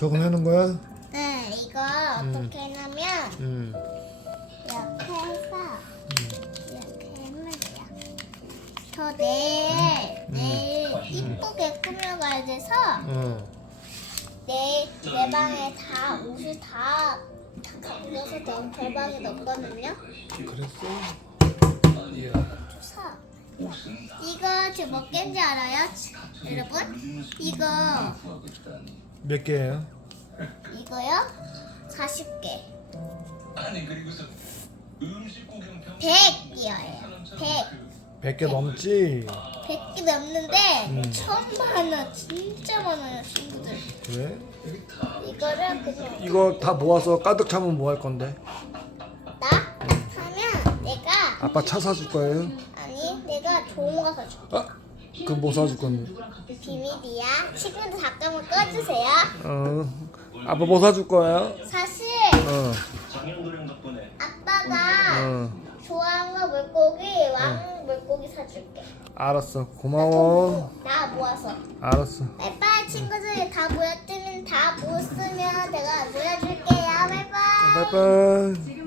적응하는 거야? 네, 이거 어떻게 하냐면 응. 이렇게 해서 이렇게 하면 돼요. 저 내일 내일 이쁘게 꾸며가야 돼서 어. 내일 내 방에 다 옷을 다, 다 가져서 내 별방에 넣거든요. 그랬어? 이야. 사. 이거 지금 몇 개인지 알아요? 여러분? 이거 몇 개예요? 이거요? 40개. 아니 그리고서 음식 구경 평 100개예요. 100. 100개 넘지? 100개 넘는데 처음 많아. 진짜 많아요, 친구들. 그래? 이거를 그냥 이거 다 모아서 가득 차면 뭐 할 건데? 나 하면 내가 아빠 차 사줄 거예요? 아니 내가 좋은 거 사줘. 아? 그럼 뭐 사줄 건데? 비밀이야. 친구들 잠깐만 꺼주세요. 어. 아빠 뭐 사줄 거야? 사실 어. 아빠가 어. 좋아하는 거 물고기 왕 물고기 사줄게. 알았어. 고마워. 나 모아서. 알았어. 바이바이 친구들 다 모였으면 다 모였으면 내가 모여줄게요. 바이바이. 바이바이.